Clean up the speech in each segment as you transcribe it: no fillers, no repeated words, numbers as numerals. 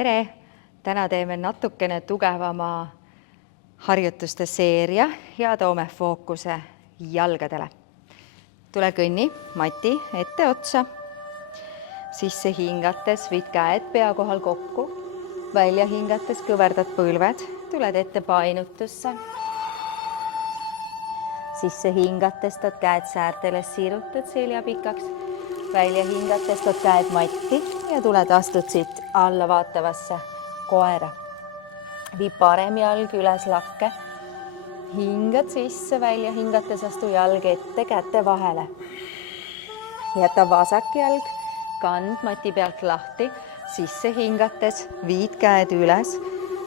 tere! Täna teeme natukene tugevama harjutuste seeria ja toome fookuse jalgadele. Tule kõnni mati ette otsa. Sisse hingates viid käed pea kohal kokku. Välja hingates kõverdad põlved. Tuled ette painutusse. Sisse hingates tood käed säärtele, sirutad selja pikaks. Välja hingates tood käed matti ja tuled astud siit alla vaatavasse koera. Vii parem jalg üles lakke. Hingad sisse, välja hingates astu jalg ette, käte vahele. Jäta vasak jalg, kand mati pealt lahti. Sisse hingates viid käed üles.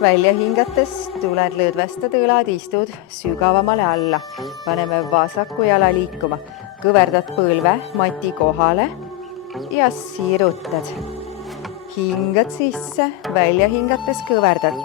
Välja hingates tuled lõdvestad õlad, istud sügavamale alla. Paneme vasaku jala liikuma. Kõverdad põlve mati kohale ja sirutad. Hingad sisse, välja hingates kõverdad.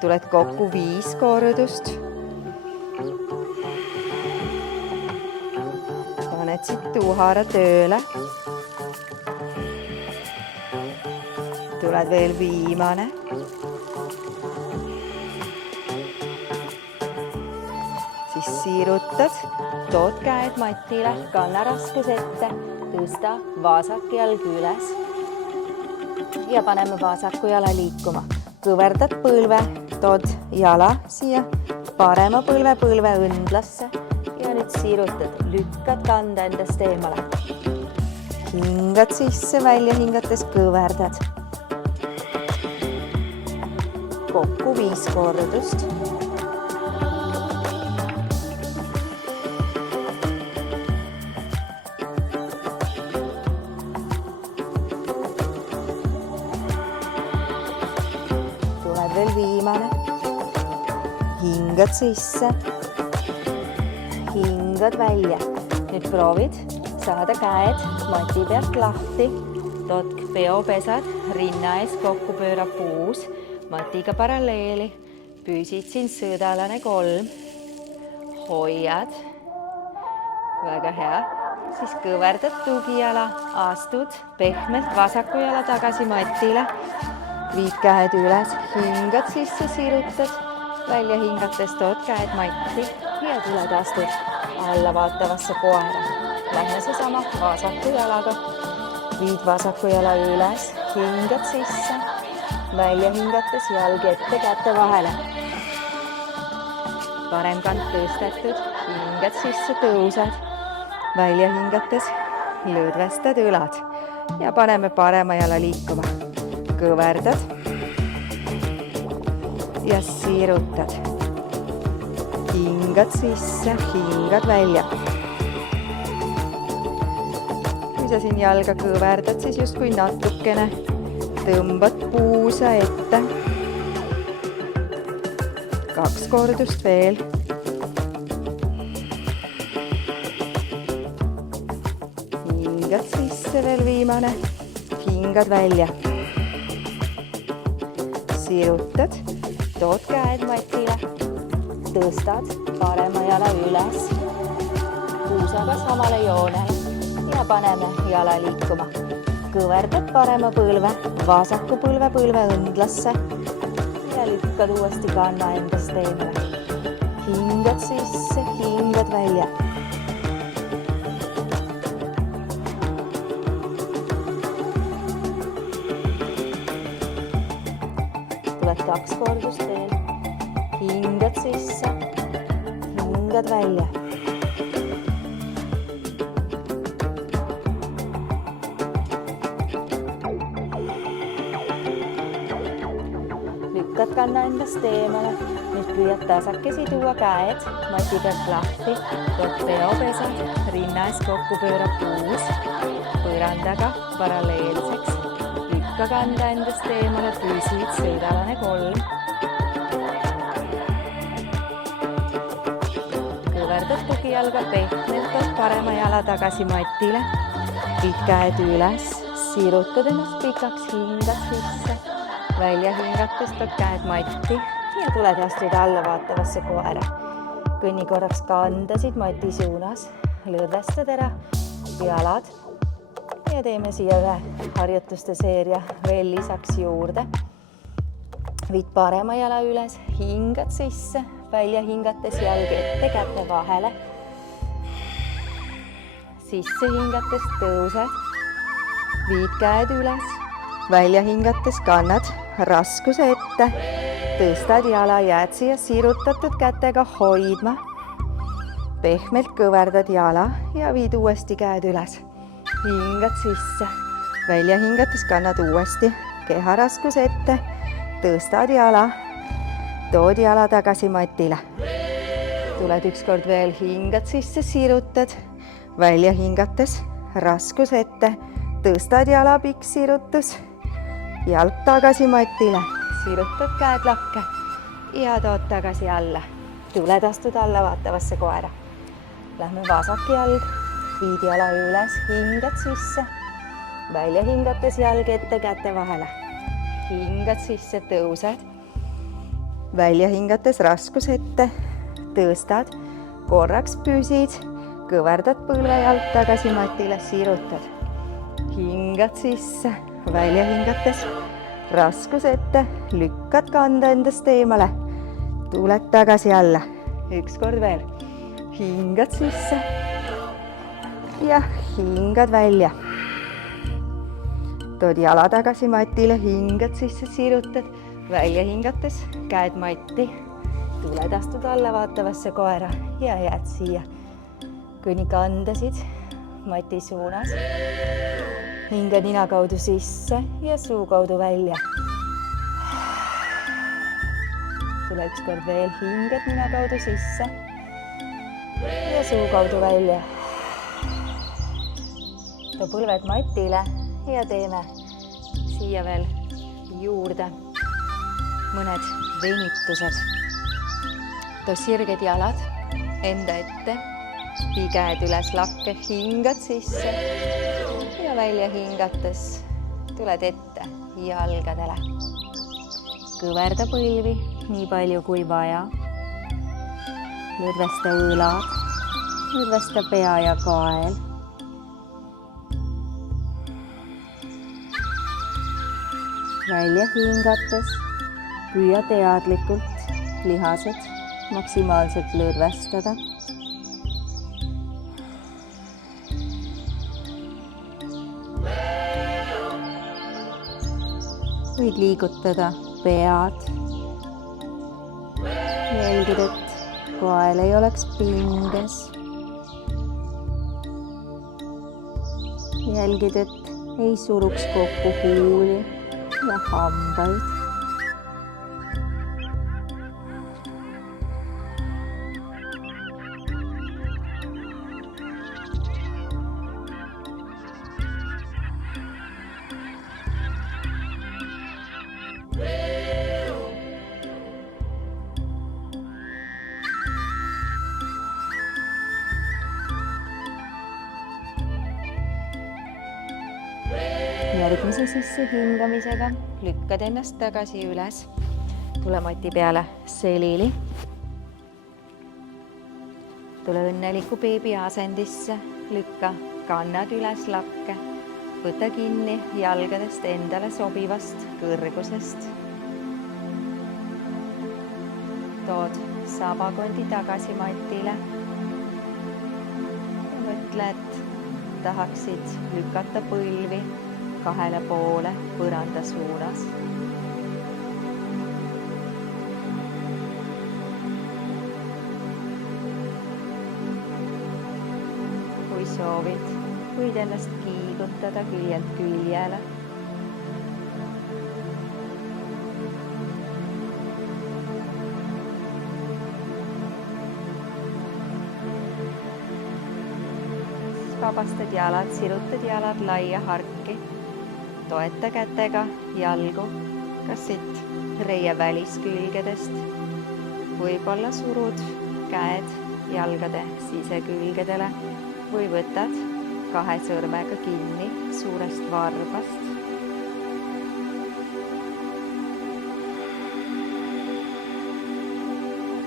Tuled kokku 5 kordust. Paned siit tuhara tööle. Tuled veel viimane. Siis sirutad, tood käed matile, kanna raskus ette, tõsta vasak jalg üles ja paneme vasaku jala liikuma. Kõverdad põlve, tood jala siia parema põlve õndlasse ja nüüd sirutad, lükkad kanda endast eemale. Hingad sisse, välja hingates kõverdad. Kokku 5 kordust. Tuleb veel viimane. Hingad sisse. Hingad välja. Nüüd proovid saada käed mati pealt lahti. Tood peopesad rinna ees kokku, pööra puus. Matiga paralleeli, püsid siin sõdalane 3, hoiad, väga hea, siis kõverdad tugijala, astud pehmelt vasaku jala tagasi matile, viid käed üles, hingad sisse, sirutad, välja hingates tood käed matti ja tuled astud alla vaatavasse koera. Lähme seesama vasaku jalaga, viid vasaku jala üles, hingad sisse, välja hingates jalg ette, käte vahele. Parem kand tõstetud, hingad sisse, tõusad. Välja hingates lõdvestad õlad ja paneme parema jala liikuma. Kõverdad ja sirutad. Hingad sisse, hingad välja. Kui sa siin jalga kõverdad, siis justkui natukene tõmbad puusa ette. 2 kordust veel. Hingad sisse, veel viimane. Hingad välja. Sirutad, tood käed matile. Tõstad parema jala üles. Puusaga samale joonele ja paneme jala liikuma. Kõverdad parema põlve, vasaku põlve õndlasse ja lükkad uuesti kanna endast eemale. Hingad sisse, hingad välja. Tuled 2 kordust veel. Hingad sisse, hingad välja. Lükkad kanna endast eemale. Nüüd püüad tasakesi tuua käed mati pealt lahti. Tood peopesad rinna ees kokku, pööra puus. Põrandaga paralleelseks. Lükka kanda endast eemale, püsid sõdalane 3. Kõverdad tugijalga pehmelt, tood parema jala tagasi matile. Viid käed üles, sirutad ennast pikaks, hingad sisse. Välja hingates tood käed matti ja tuled astud alla vaatavasse koera. Kõnni korraks kandasid mati suunas, lõdvestad ära jalad Ja teeme siia ühe harjutuste seeria veel lisaks juurde. Viid parema jala üles, hingad sisse, välja hingates jalg ette, käte vahele. Sisse hingates tõused, viid käed üles, välja hingates kannad raskuse ette, tõstad jala, jääd siia sirutatud kätega hoidma. Pehmelt kõverdad jala ja viid uuesti käed üles. Hingad sisse, välja hingates kannad uuesti keha raskus ette. Tõstad jala, tood jala tagasi matile. Tuled ükskord veel, hingad sisse, sirutad, välja hingates, raskus ette, tõstad jala, pikk sirutus, jalg tagasi matile, sirutad käed lakke ja tood tagasi alla. Tuled astud alla vaatavasse koera. Lähme vasak jalg, viid jala üles, hingad sisse, välja hingates jalg ette, käte vahele. Hingad sisse, tõused, välja hingates raskus ette, tõstad, korraks püsid, kõverdad põlve jalg tagasi matile, sirutad. Hingad sisse, välja hingates, raskus ette, lükkad kanda endast eemale, tuled tagasi alla. Ükskord veel, hingad sisse ja hingad välja. Tood jala tagasi matile, hingad sisse, sirutad, välja hingates, käed matti. Tuled astud alla vaatavasse koera ja jääd siia. Kuni kandasid mati suunas. Hinga nina kaudu sisse ja suu kaudu välja. Tule ükskord veel, hingad nina kaudu sisse ja suu kaudu välja. Too põlved matile. Ja teeme siia veel juurde mõned venitused. Too sirged jalad enda ette, vii käed üles lakke, hingad sisse ja välja hingates tuled ette jalgadele. Kõverda põlvi nii palju kui vaja. Lõdvesta õlad, lõdvesta pea ja kael. Välja hingates, püüa teadlikult lihased maksimaalselt lõdvestada. Võid liigutada pead. Jälgid, et kael ei oleks pinges. Jälgid, et ei suruks kokku huuli ja hambaid. Järgmise sisse hingamisega lükkad ennast tagasi üles. Tule mati peale selili. Tule õnneliku beebi asendisse. Lükka kannad üles lakke. Võta kinni jalgadest endale sobivast kõrgusest. Tood sabakondi tagasi matile. Mõtle, et tahaksid lükata põlvi kahele poole põranda suunas. Kui soovid, võid ennast kiigutada küljelt küljele. Vabastad jalad, sirutad jalad laia harki. Toeta kätega jalgu, kas siit reie väliskülgedest. Võib-olla surud käed jalgade sisekülgedele või võtad kahe sõrmega kinni suurest varbast.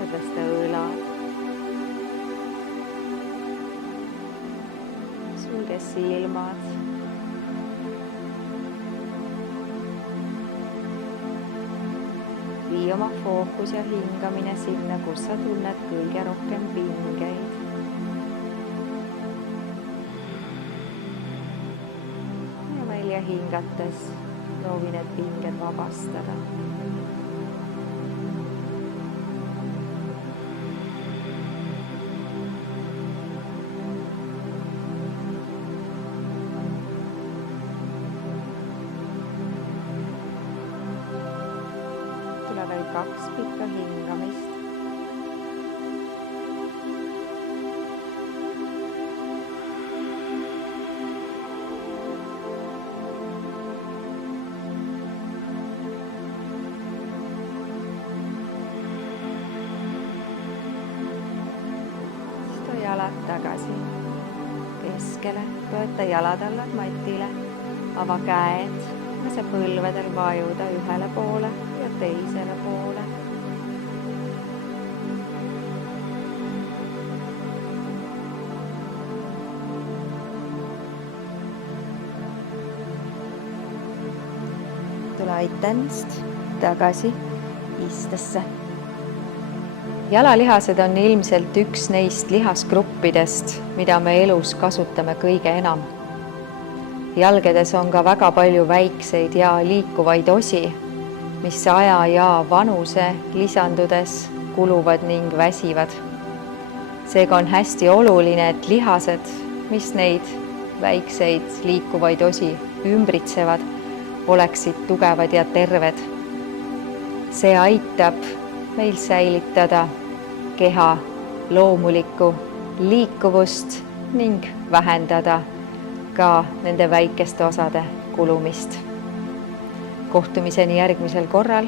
Lõdvesta õlad. Sulge silmad. Vii oma fookus ja hingamine sinna, kus sa tunned kõige rohkem pingeid. Ja välja hingates proovi need pinged vabastada. Veel 2 pikka hingamist. Istu jalad tagasi keskele, toeta jalad alla matile, ava käed, lase põlvedel vajuda ühele poole ja teisele poole. Tule aita ennast tagasi istesse. Jalalihased on ilmselt üks neist lihasgruppidest, mida me elus kasutame kõige enam. Jalgedes on ka väga palju väikseid ja liikuvaid osi, mis aja ja vanuse lisandudes kuluvad ning väsivad. Seega on hästi oluline, et lihased, mis neid väikseid liikuvaid osi ümbritsevad, oleksid tugevad ja terved. See aitab meil säilitada keha loomulikku liikuvust ning vähendada ka nende väikeste osade kulumist. Kohtumiseni järgmisel korral.